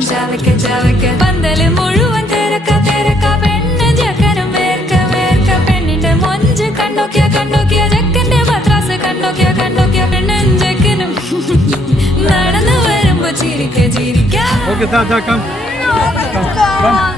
ചാവയ്ക്കും ചാവയ്ക്കും ചാവയ്ക്കും പന്തല് മുഴുവൻ തിരക്ക തിരക്ക പെണ്ണ് ജക്കനും വേർക്ക വേർക്ക പെണ്ണിന്റെ മൊഞ്ച് കണ്ടോക്കിയ കണ്ടോക്കിയ ജക്കന്റെ പത്രാസ് കണ്ടോക്കിയ കണ്ടോക്കിയ പെണ്ണും ജക്കനും നടന്നു വരുമ്പോ ചിരിക്ക ചിരിക്ക. Okay, come.